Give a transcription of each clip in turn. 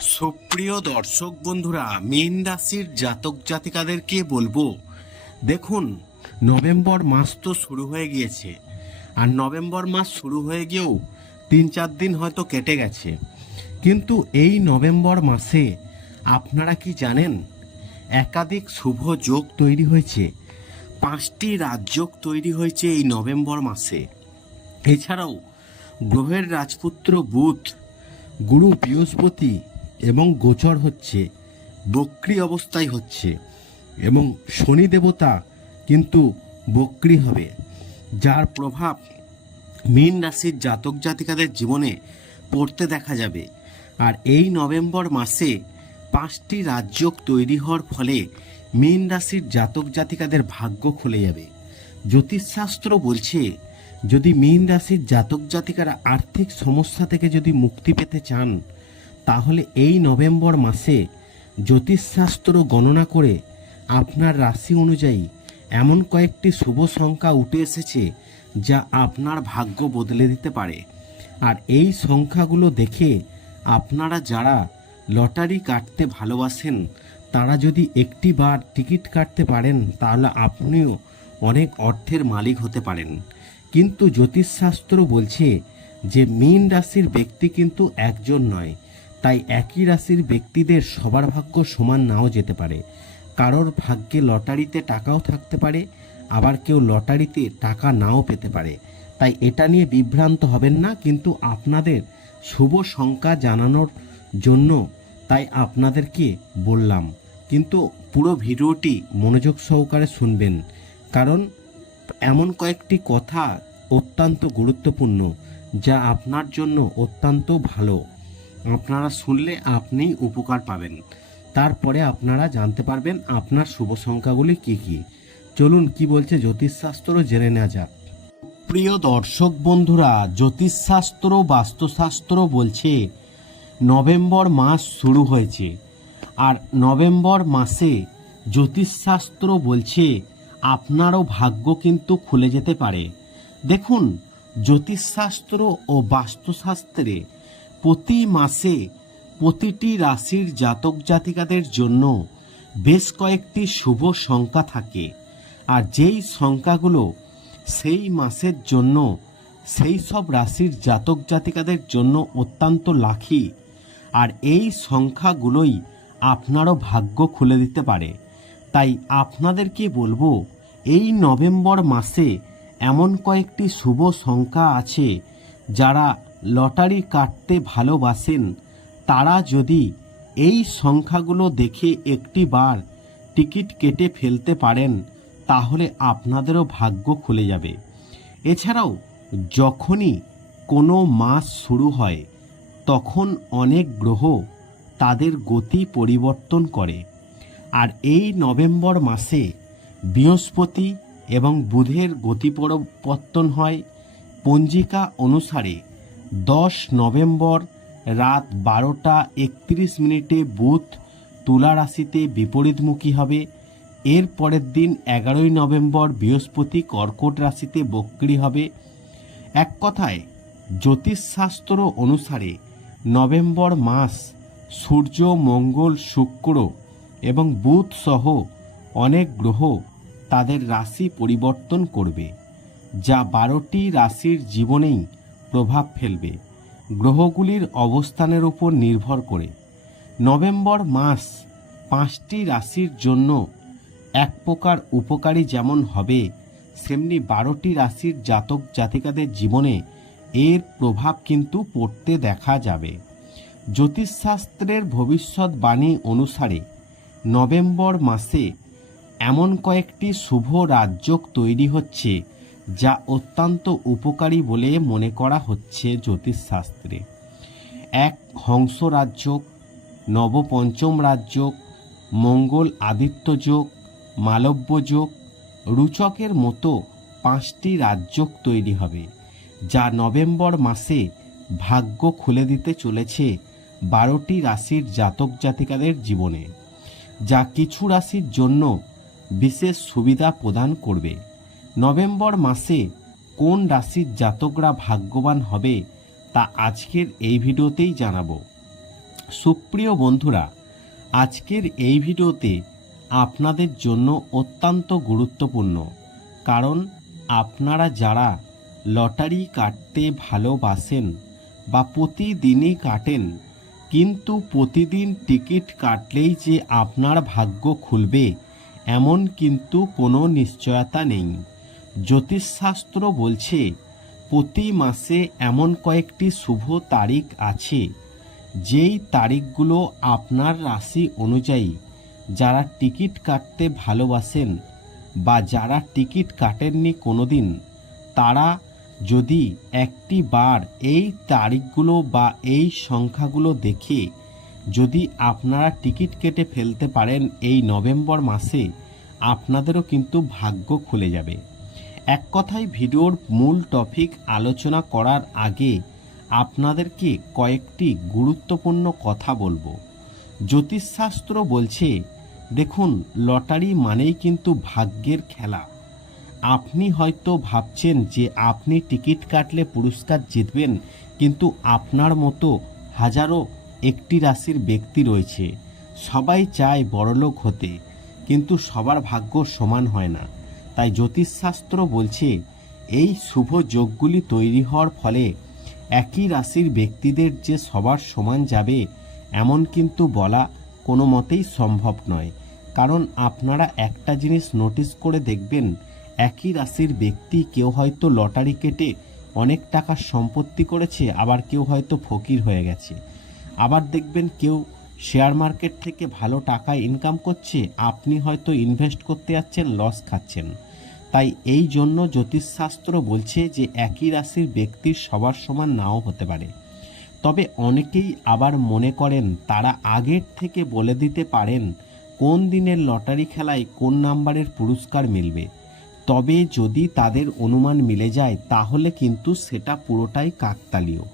সুপ্রিয় দর্শক বন্ধুরা, মীন রাশির জাতক জাতিকাদেরকে বলব, দেখুন, নভেম্বর মাস তো শুরু হয়ে গিয়েছে। আর নভেম্বর মাস শুরু হয়ে গিয়েও তিন চার দিন হয়তো কেটে গেছে। কিন্তু এই নভেম্বর মাসে আপনারা কি জানেন, একাধিক শুভ যোগ তৈরি হয়েছে। পাঁচটি রাজযোগ তৈরি হয়েছে এই নভেম্বর মাসে। এছাড়াও গ্রহের রাজপুত্র বুধ, গুরু বৃহস্পতি এবং গোচর হচ্ছে, বক্রি অবস্থায় হচ্ছে, এবং শনি দেবতা কিন্তু বক্রি হবে, যার প্রভাব মীন রাশির জাতক জাতিকাদের জীবনে পড়তে দেখা যাবে। আর এই নভেম্বর মাসে পাঁচটি রাজ্য তৈরি হওয়ার ফলে মীন রাশির জাতক জাতিকাদের ভাগ্য খুলে যাবে। জ্যোতিষশাস্ত্র বলছে, যদি মীন রাশির জাতক জাতিকারা আর্থিক সমস্যা থেকে যদি মুক্তি পেতে চান তাহলে এই নভেম্বর মাসে জ্যোতিষশাস্ত্র গণনা করে আপনার রাশি অনুযায়ী এমন কয়েকটি শুভ সংখ্যা উঠে এসেছে যা আপনার ভাগ্য বদলে দিতে পারে। আর এই সংখ্যাগুলো দেখে আপনারা যারা লটারি কাটতে ভালোবাসেন, তারা যদি একটি বার টিকিট কাটতে পারেন, তাহলে আপনিও অনেক অর্থের মালিক হতে পারেন। কিন্তু জ্যোতিষশাস্ত্র বলছে যে, মীন রাশির ব্যক্তি কিন্তু একজন নয় তাই একই রাশির ব্যক্তিদের সবার ভাগ্য সমান নাও যেতে পারে। কারোর ভাগ্যে লটারিতে টাকাও থাকতে পারে, আবার কেউ লটারিতে টাকা নাও পেতে পারে। তাই এটা নিয়ে বিভ্রান্ত হবেন না, কিন্তু আপনাদের শুভ সংখ্যা জানানোর জন্য তাই আপনাদেরকে বললাম। কিন্তু পুরো ভিডিওটি মনোযোগ সহকারে শুনবেন, কারণ এমন কয়েকটি কথা অত্যন্ত গুরুত্বপূর্ণ, যা আপনার জন্য অত্যন্ত ভালো। আপনারা শুনলে আপনি উপকার পাবেন। তারপরে আপনারা জানতে পারবেন আপনার শুভ সংখ্যাগুলি কি কি। চলুন কি বলছে জ্যোতিষশাস্ত্র জেনে নেওয়া যাক। প্রিয় দর্শক বন্ধুরা, জ্যোতিষশাস্ত্র বাস্তুশাস্ত্র বলছে, নভেম্বর মাস শুরু হয়েছে। আর নভেম্বর মাসে জ্যোতিষশাস্ত্র বলছে, আপনারও ভাগ্য কিন্তু খুলে যেতে পারে। দেখুন, জ্যোতিষশাস্ত্র ও বাস্তুশাস্ত্রে প্রতি মাসে প্রতিটি রাশির জাতক জাতিকাদের জন্য বেশ কয়েকটি শুভ সংখ্যা থাকে। আর যেই সংখ্যাগুলো সেই মাসের জন্য, সেই সব রাশির জাতক জাতিকাদের জন্য অত্যন্ত লাখি আর এই সংখ্যাগুলোই আপনারও ভাগ্য খুলে দিতে পারে। তাই আপনাদেরকে বলব, এই নভেম্বর মাসে এমন কয়েকটি শুভ সংখ্যা আছে যারা লটারি কাটতে ভালোবাসেন, তারা যদি এই সংখ্যাগুলো দেখে একটি বার টিকিট কেটে ফেলতে পারেন, তাহলে আপনাদেরও ভাগ্য খুলে যাবে। এছাড়াও, যখনই কোনো মাস শুরু হয়, তখন অনেক গ্রহ তাদের গতি পরিবর্তন করে। আর এই নভেম্বর মাসে বৃহস্পতি এবং বুধের গতি পরিবর্তন হয় পঞ্জিকা অনুসারে। দশ নভেম্বর রাত বারোটা একত্রিশ মিনিটে বুধ তুলা রাশিতে বিপরীতমুখী হবে। এর পরের দিন এগারোই নভেম্বর বৃহস্পতি কর্কট রাশিতে বক্রি হবে। এক কথায়, জ্যোতিষশাস্ত্র অনুসারে নভেম্বর মাস সূর্য, মঙ্গল, শুক্র এবং বুধ সহ অনেক গ্রহ তাদের রাশি পরিবর্তন করবে, যা বারোটি রাশির জীবনেই প্রভাব ফেলবে। গ্রহগুলির অবস্থানের উপর নির্ভর করে। নভেম্বর মাস পাঁচটি রাশির জন্য এক প্রকার উপকারী যেমন হবে, সেমনি বারোটি রাশির জাতক জাতিকাদের জীবনে এর প্রভাব কিন্তু পড়তে দেখা যাবে। জ্যোতিষশাস্ত্রের ভবিষ্যৎবাণী অনুসারে নভেম্বর মাসে এমন কয়েকটি শুভ রাজযোগ তৈরি হচ্ছে যা অত্যন্ত উপকারী বলে মনে করা হচ্ছে জ্যোতিষশাস্ত্রে। এক হংস রাজযোগ নবপঞ্চম রাজযোগ মঙ্গল আদিত্য যোগ, মালব্য যোগ, রুচকের মতো পাঁচটি রাজযোগ তৈরি হবে, যা নভেম্বর মাসে ভাগ্য খুলে দিতে চলেছে বারোটি রাশির জাতক জাতিকাদের জীবনে, যা কিছু রাশির জন্য বিশেষ সুবিধা প্রদান করবে। নভেম্বর মাসে কোন রাশির জাতকরা ভাগ্যবান হবে তা আজকের এই ভিডিওতেই জানাব। সুপ্রিয় বন্ধুরা, আজকের এই ভিডিওতে আপনাদের জন্য অত্যন্ত গুরুত্বপূর্ণ, কারণ আপনারা যারা লটারি কাটতে ভালোবাসেন বা প্রতিদিনই কাটেন, কিন্তু প্রতিদিন টিকিট কাটলেই যে আপনার ভাগ্য খুলবে, এমন কিন্তু কোনো নিশ্চয়তা নেই। জ্যোতিষশাস্ত্র বলছে, প্রতি মাসে এমন কয়েকটি শুভ তারিখ আছে, যেই তারিখগুলো আপনার রাশি অনুযায়ী যারা টিকিট কাটতে ভালোবাসেন বা যারা টিকিট কাটেননি কোনোদিন, তারা যদি একটি বার এই তারিখগুলো বা এই সংখ্যাগুলো দেখে যদি আপনারা টিকিট কেটে ফেলতে পারেন এই নভেম্বর মাসে, আপনাদেরও কিন্তু ভাগ্য খুলে যাবে। এক কথায় ভিডিওর মূল টপিক আলোচনা করার আগে আপনাদেরকে কয়েকটি গুরুত্বপূর্ণ কথা বলব। জ্যোতিষশাস্ত্র বলছে, দেখুন, লটারি মানেই কিন্তু ভাগ্যের খেলা। আপনি হয়তো ভাবছেন যে আপনি টিকিট কাটলে পুরস্কার জিতবেন, কিন্তু আপনার মতো হাজারো একটি রাশির ব্যক্তি রয়েছে। সবাই চায় বড়লোক হতে, কিন্তু সবার ভাগ্য সমান হয় না। তাই জ্যোতিষশাস্ত্র বলছে, এই শুভ যোগগুলি তৈরি হওয়ার ফলে একই রাশির ব্যক্তিদের যে সবার সমান যাবে, এমন কিন্তু বলা কোনো মতেই সম্ভব নয়। কারণ আপনারা একটা জিনিস নোটিস করে দেখবেন, একই রাশির ব্যক্তি কেউ হয়তো লটারি কেটে অনেক টাকার সম্পত্তি করেছে, আবার কেউ হয়তো ফকির হয়ে গেছে। আবার দেখবেন কেউ শেয়ার মার্কেট থেকে ভালো টাকা ইনকাম করছে, আপনি হয়তো ইনভেস্ট করতে যাচ্ছেন, লস খাচ্ছেন। তাই এই জন্য জ্যোতিষশাস্ত্র বলছে যে একই রাশির ব্যক্তির সবার সমান নাও হতে পারে। তবে অনেকেই আবার মনে করেন, তারা আগের থেকে বলে দিতে পারেন, কোন দিনের লটারি খেলায় কোন নাম্বারের পুরস্কার মিলবে। তবে যদি তাদের অনুমান মিলে যায়, তাহলে কিন্তু সেটা পুরোটাই কাকতালীয়।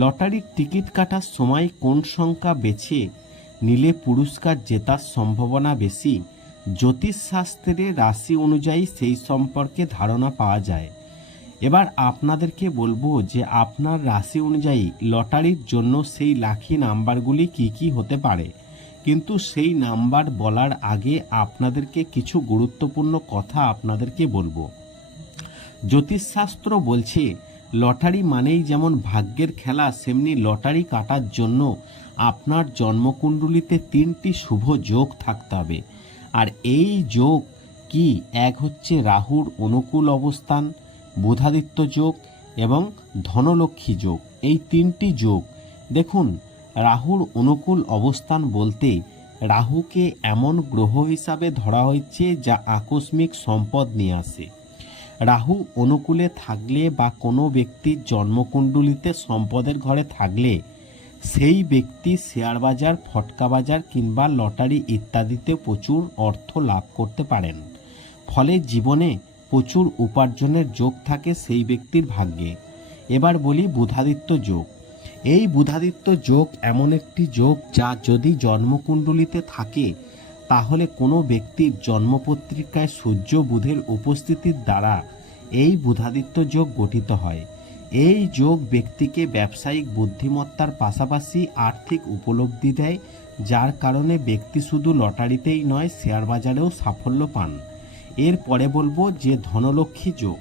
লটারির টিকিট কাটার সময় কোন সংখ্যা বেছে নিলে পুরস্কার জেতার সম্ভাবনা বেশি? জ্যোতিষশাস্ত্রের রাশি অনুযায়ী সেই সম্পর্কে ধারণা পাওয়া যায়। এবার আপনাদেরকে বলব যে আপনার রাশি অনুযায়ী লটারির জন্য সেই লাখি নাম্বারগুলি কি কি হতে পারে। কিন্তু সেই নাম্বার বলার আগে আপনাদেরকে কিছু গুরুত্বপূর্ণ কথা আপনাদেরকে বলব। জ্যোতিষশাস্ত্র বলছে লটারি মানেই যেমন ভাগ্যের খেলা, সেমনি লটারি কাটার জন্য আপনার জন্মকুণ্ডলিতে তিনটি শুভ যোগ থাকতে হবে। আর এই যোগ কি? এক হচ্ছে রাহুর অনুকূল অবস্থান, বুধাদিত্য যোগ এবং ধনলক্ষ্মী যোগ। এই তিনটি যোগ, দেখুন, রাহুর অনুকূল অবস্থান বলতে রাহুকে এমন গ্রহ হিসাবে ধরা হয়েছে যা আকস্মিক সম্পদ নিয়ে আসে। রাহু অনুকূলে থাকলে বা কোনো ব্যক্তির জন্মকুণ্ডলিতে সম্পদের ঘরে থাকলে, সেই ব্যক্তি শেয়ার বাজার, ফটকা বাজার কিংবা লটারি ইত্যাদিতে প্রচুর অর্থ লাভ করতে পারেন। ফলে জীবনে প্রচুর উপার্জনের যোগ থাকে সেই ব্যক্তির ভাগ্যে। এবার বলি বুধাদিত্য যোগ। এই বুধাদিত্য যোগ এমন একটি যোগ যা যদি জন্মকুণ্ডলিতে থাকে তাহলে কোনো ব্যক্তির জন্মপত্রিকায় সূর্য বুধের উপস্থিতির দ্বারা এই বুধাদিত্য যোগ গঠিত হয়। এই যোগ ব্যক্তিকে ব্যবসায়িক বুদ্ধিমত্তার পাশাপাশি আর্থিক উপলব্ধি দেয়, যার কারণে ব্যক্তি শুধু লটারিতেই নয় শেয়ার বাজারেও সাফল্য পান। এরপরে বলব যে ধনলক্ষ্মী যোগ।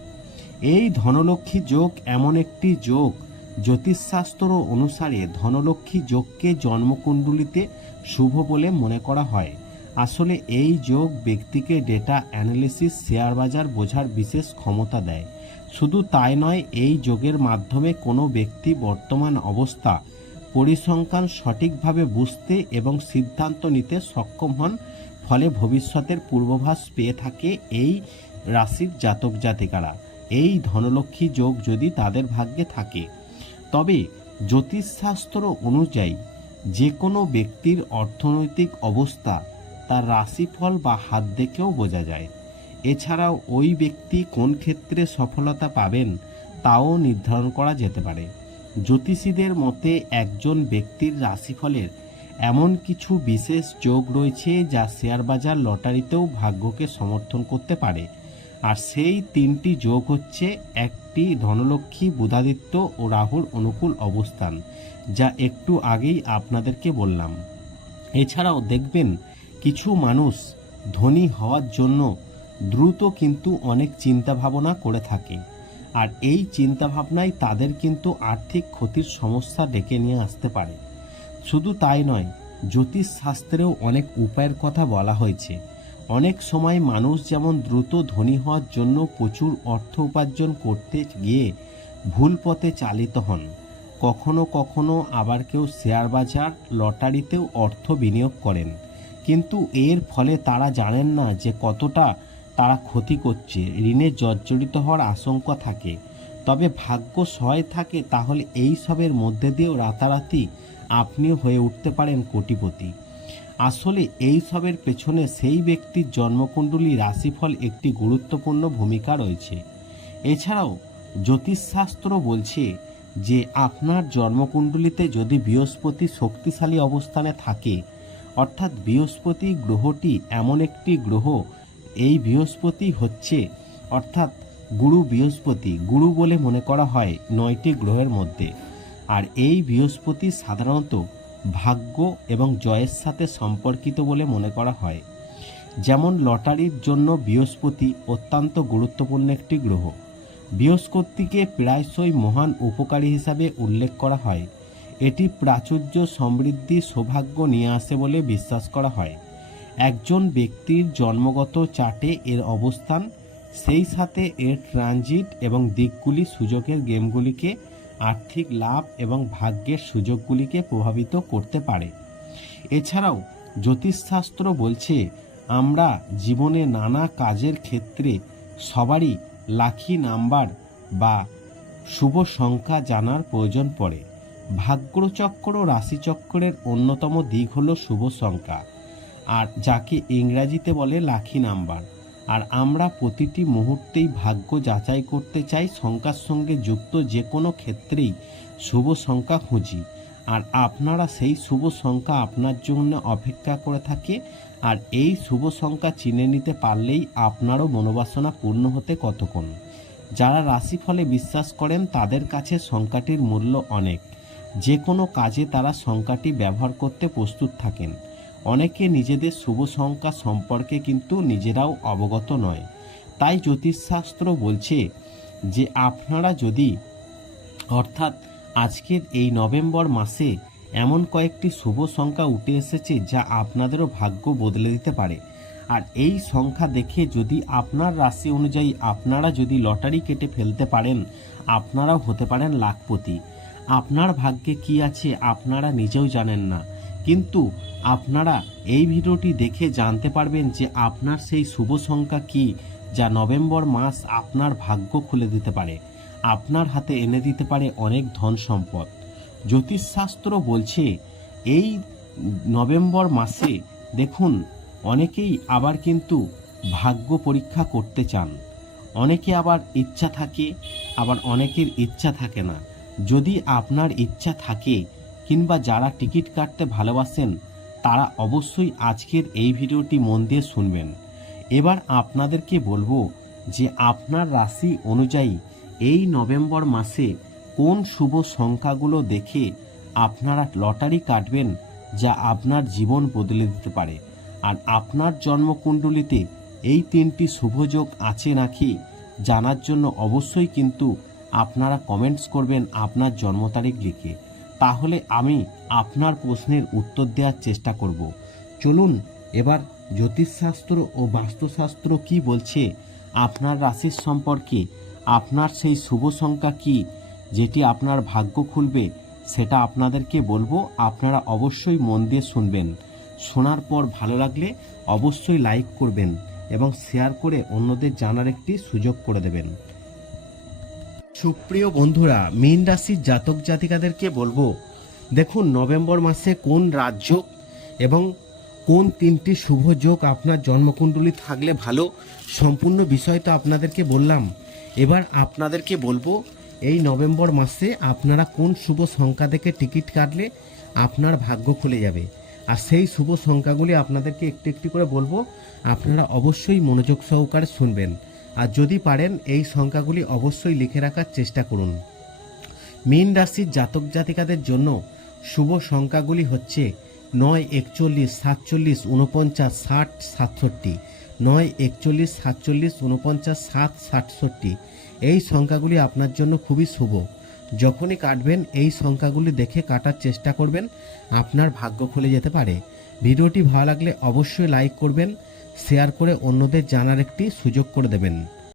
এই ধনলক্ষ্মী যোগ এমন একটি যোগ, জ্যোতিষশাস্ত্র অনুসারে ধনলক্ষ্মী যোগকে জন্মকুণ্ডলিতে শুভ বলে মনে করা হয়। আসলে এই যোগ ব্যক্তিকে ডেটা অ্যানালিসিস শেয়ার বাজার বোঝার বিশেষ ক্ষমতা দেয়। শুধু তাই নয়, এই যোগের মাধ্যমে কোনো ব্যক্তি বর্তমান অবস্থা, পরিসংখ্যান সঠিকভাবে বুঝতে এবং সিদ্ধান্ত নিতে সক্ষম হন, ফলে ভবিষ্যতের পূর্বাভাস পেয়ে থাকে এই রাশির জাতক জাতিকারা। এই ধনলক্ষ্মী যোগ যদি তাদের ভাগ্যে থাকে, তবে জ্যোতিষশাস্ত্র অনুযায়ী যে কোনো ব্যক্তির অর্থনৈতিক অবস্থা তার রাশিফল বা হাত দেখেও বোঝা যায়। এছাড়াও ওই ব্যক্তি কোন ক্ষেত্রে সফলতা পাবেন তাও নির্ধারণ করা যেতে পারে। জ্যোতিষীদের মতে একজন ব্যক্তির রাশিফলের এমন কিছু বিশেষ যোগ রয়েছে যা শেয়ার বাজার লটারিতেও ভাগ্যকে সমর্থন করতে পারে। আর সেই তিনটি যোগ হচ্ছে একটি ধনলক্ষ্মী, বুধাদিত্য ও রাহুর অনুকূল অবস্থান, যা একটু আগেই আপনাদেরকে বললাম। এছাড়াও দেখবেন কিছু মানুষ ধনী হওয়ার জন্য দ্রুত কিন্তু অনেক চিন্তা ভাবনা করে থাকে। আর এই চিন্তা ভাবনাই তাদের কিন্তু আর্থিক ক্ষতির সমস্যা ডেকে নিয়ে আসতে পারে। শুধু তাই নয় জ্যোতিষ শাস্ত্রেও অনেক উপায়ের কথা বলা হয়েছে। অনেক সময় মানুষ যেমন দ্রুত ধনী হওয়ার জন্য প্রচুর অর্থ উপার্জন করতে গিয়ে ভুল পথে চালিত হন, কখনো কখনো আবার কেউ শেয়ার বাজার, লটারিতেও অর্থ বিনিয়োগ করেন। কিন্তু এর ফলে তারা জানেন না যে কতটা তারা ক্ষতি করছে। ঋণে জর্জরিত হওয়ার আশঙ্কা থাকে। তবে ভাগ্য সহায় থাকে তাহলে এই সবের মধ্যে দিয়েও রাতারাতি আপনিও হয়ে উঠতে পারেন কোটিপতি। আসলে এই সবের পেছনে সেই ব্যক্তির জন্মকুণ্ডলী রাশিফল একটি গুরুত্বপূর্ণ ভূমিকা রয়েছে। এছাড়াও জ্যোতিষশাস্ত্র বলছে যে আপনার জন্মকুণ্ডলিতে যদি বৃহস্পতি শক্তিশালী অবস্থানে থাকে অর্থাৎ বৃহস্পতি গ্রহটি এমন একটি গ্রহ, এই বৃহস্পতি হচ্ছে, অর্থাৎ গুরু বৃহস্পতি, গুরু বলে মনে করা হয় নয়টি গ্রহের মধ্যে। আর এই বৃহস্পতি সাধারণত ভাগ্য এবং জয়ের সাথে সম্পর্কিত বলে মনে করা হয়। যেমন লটারির জন্য বৃহস্পতি অত্যন্ত গুরুত্বপূর্ণ একটি গ্রহ। বৃহস্পতিকে প্রায়শই মহান উপকারী হিসাবে উল্লেখ করা হয়। এটি প্রাচুর্য সমৃদ্ধি সৌভাগ্য নিয়ে আসে বলে বিশ্বাস করা হয়। একজন ব্যক্তির জন্মগত চার্টে এর অবস্থান, সেই সাথে এর ট্রানজিট এবং দিকগুলি সুযোগের গেমগুলিকে, আর্থিক লাভ এবং ভাগ্যের সুযোগগুলিকে প্রভাবিত করতে পারে। এছাড়াও, জ্যোতিষশাস্ত্র বলছে, আমরা জীবনে নানা কাজের ক্ষেত্রে সবারই লাখি নাম্বার বা শুভ সংখ্যা জানার প্রয়োজন পড়ে। ভাগ্যচক্র রাশিচক্রের অন্যতম দিক হলো শুভ সংখ্যা। আর যাকে ইংরাজিতে বলে লাখি নাম্বার। আর আমরা প্রতিটি মুহূর্তেই ভাগ্য যাচাই করতে চাই সংখ্যার সঙ্গে যুক্ত যে কোনো ক্ষেত্রেই শুভ সংখ্যা খুঁজি। আর আপনারা সেই শুভ সংখ্যা আপনার জন্য অপেক্ষা করে থাকে। আর এই শুভ সংখ্যা চিনে নিতে পারলেই আপনারও মনোবাসনা পূর্ণ হতে কতক্ষণ। যারা রাশিফলে বিশ্বাস করেন তাদের কাছে সংখ্যাটির মূল্য অনেক। যে কোনো কাজে তারা সংখ্যাটি ব্যবহার করতে প্রস্তুত থাকেন। অনেকে নিজেদের শুভ সংখ্যা সম্পর্কে কিন্তু নিজেরাও অবগত নয়। তাই জ্যোতিষশাস্ত্র বলছে যে আপনারা যদি, অর্থাৎ আজকের এই নভেম্বর মাসে এমন কয়েকটি শুভ সংখ্যা উঠে এসেছে যা আপনাদেরও ভাগ্য বদলে দিতে পারে। আর এই সংখ্যা দেখে যদি আপনার রাশি অনুযায়ী আপনারা যদি লটারি কেটে ফেলতে পারেন, আপনারাও হতে পারেন লাখপতি। আপনার ভাগ্যে কি আছে আপনারা নিজেও জানেন না। কিন্তু আপনারা এই ভিডিওটি দেখে জানতে পারবেন যে আপনার সেই শুভ সংখ্যা কি, যা নভেম্বর মাস আপনার ভাগ্য খুলে দিতে পারে। আপনার হাতে এনে দিতে পারে অনেক ধন সম্পদ। জ্যোতিষশাস্ত্র বলছে, এই নভেম্বর মাসে দেখুন, অনেকেই আবার কিন্তু ভাগ্য পরীক্ষা করতে চান। অনেকে আবার ইচ্ছা থাকে, আবার অনেকের ইচ্ছা থাকে না। যদি আপনার ইচ্ছা থাকে কিংবা যারা টিকিট কাটতে ভালোবাসেন, তারা অবশ্যই আজকের এই ভিডিওটি মন দিয়ে শুনবেন। এবার আপনাদেরকে বলব যে আপনার রাশি অনুযায়ী এই নভেম্বর মাসে কোন শুভ সংখ্যাগুলো দেখে আপনারা লটারি কাটবেন যা আপনার জীবন বদলে দিতে পারে। আর আপনার জন্মকুণ্ডলিতে এই তিনটি শুভযোগ আছে নাকি জানার জন্য অবশ্যই কিন্তু আপনারা কমেন্টস করবেন আপনার জন্ম তারিখ লিখে। তাহলে আমি আপনার প্রশ্নের উত্তর দেওয়ার চেষ্টা করব। চলুন, এবার জ্যোতিষশাস্ত্র ও বাস্তুশাস্ত্র কি বলছে, আপনার রাশির সম্পর্কে, আপনার সেই শুভ সংখ্যা কি, যেটি আপনার ভাগ্য খুলবে, সেটা আপনাদেরকে বলব, আপনারা অবশ্যই মন দিয়ে শুনবেন। শোনার পর ভালো লাগলে অবশ্যই লাইক করবেন এবং শেয়ার করে অন্যদের জানার একটি সুযোগ করে দেবেন। সুপ্রিয় বন্ধুরা, মীন রাশির জাতক জাতিকাদেরকে বলব, দেখুন নভেম্বর মাসে কোন রাজ্য এবং কোন তিনটি শুভ যোগ আপনার জন্মকুণ্ডলী থাকলে ভালো, সম্পূর্ণ বিষয় তো আপনাদেরকে বললাম। এবার আপনাদেরকে বলব, এই নভেম্বর মাসে আপনারা কোন শুভ সংখ্যা থেকে টিকিট কাটলে আপনার ভাগ্য খুলে যাবে। আর সেই শুভ সংখ্যাগুলি আপনাদেরকে একটু একটু করে বলব, আপনারা অবশ্যই মনোযোগ সহকারে শুনবেন। আর যদি পারেন, এই সংখ্যাগুলি অবশ্যই লিখে রাখার চেষ্টা করুন। মীন রাশির জাতক জাতিকাদের জন্য শুভ সংখ্যাগুলি হচ্ছে নয়, একচল্লিশ, সাতচল্লিশ উনপঞ্চাশ ষাট, সাতষট্টি। নয়, একচল্লিশ, সাতচল্লিশ উনপঞ্চাশ সাত সাতষট্টি। এই সংখ্যাগুলি আপনার জন্য খুবই শুভ। যখনই কাটবেন, এই সংখ্যাগুলি দেখে কাটার চেষ্টা করবেন, আপনার ভাগ্য খুলে যেতে পারে। ভিডিওটি ভালো লাগলে অবশ্যই লাইক করবেন শেয়ার করে অন্যদের জানার একটি সুযোগ করে দেবেন।